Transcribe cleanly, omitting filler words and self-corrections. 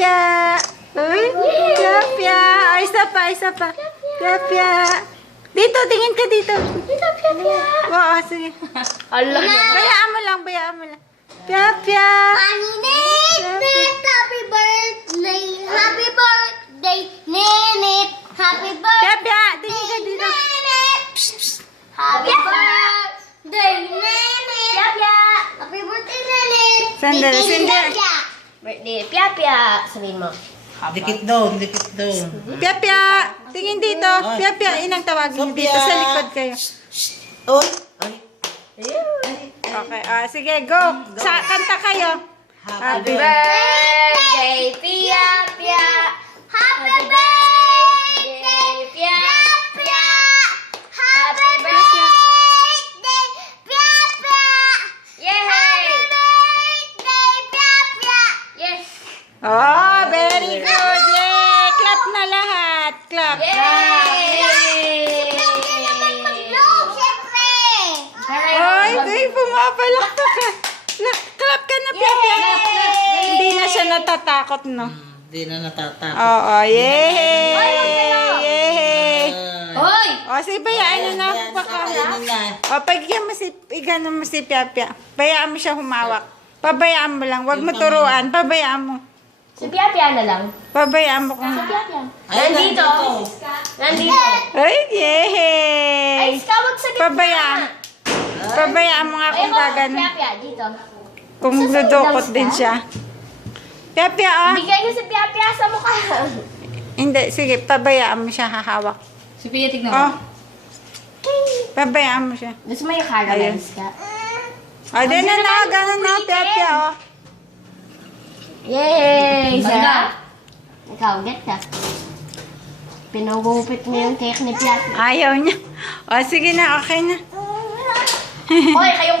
Pia. Uy, Pia. Ay, isa pa. Pia. Dito, tingin ka dito. Dito, Pia. Oo, sige. Allah. Bayaan mo lang. Pia. Ninit, happy birthday. Happy birthday, Ninit. Happy birthday. Pia, tingin ka dito. Ninit. Happy birthday, Ninit. Happy birthday, Ninit. Sandali. Birthday, Pia. Sabihin mo. Dikit doon. Pia, tingin dito. Pia, inang tawagin dito. Sa likod kayo. Oy. Ay. Okay, sige, go. Kanta kayo. Happy birthday, Pia. Happy birthday, Pia. Happy birthday, Pia. Yay! Happy birthday, Pia. Yes. Oh, very good. Yay! Clap na lahat. Clap. Ay, pumapalakpak ka. Clap ka na, Pia. Hindi na siya natatakot, no? Hindi na natatakot. Oo, yay! Yay! Hoy! O, sige, bayaan na O, igano mo si Pia. Bayaan mo siya humawak. Pabayaan mo lang. Huwag mo turuan. Pabayaan mo. Si Pia na lang. Pabayaan mo kung... Nandito. Ay, yay! Ay, kawag sa gitna. Pabayaan mo nga kung gagano. Pia, dito. Kung dudukot din siya. Pia, oh. Bigay niyo si Pia sa mukha. Hindi, sige, pabayaan mo siya hahawak. Si Pia, tignan mo. Oh. Pabayaan mo siya. Gusto mo yung caramels ka? O, din na, ganun na, Pia, oh. Yay! Banda. Sarap. Ikaw, get ka. Pinugupit niya yung cake ni Pia. Ayaw niya. O, sige na, okay na. Hoy, kayong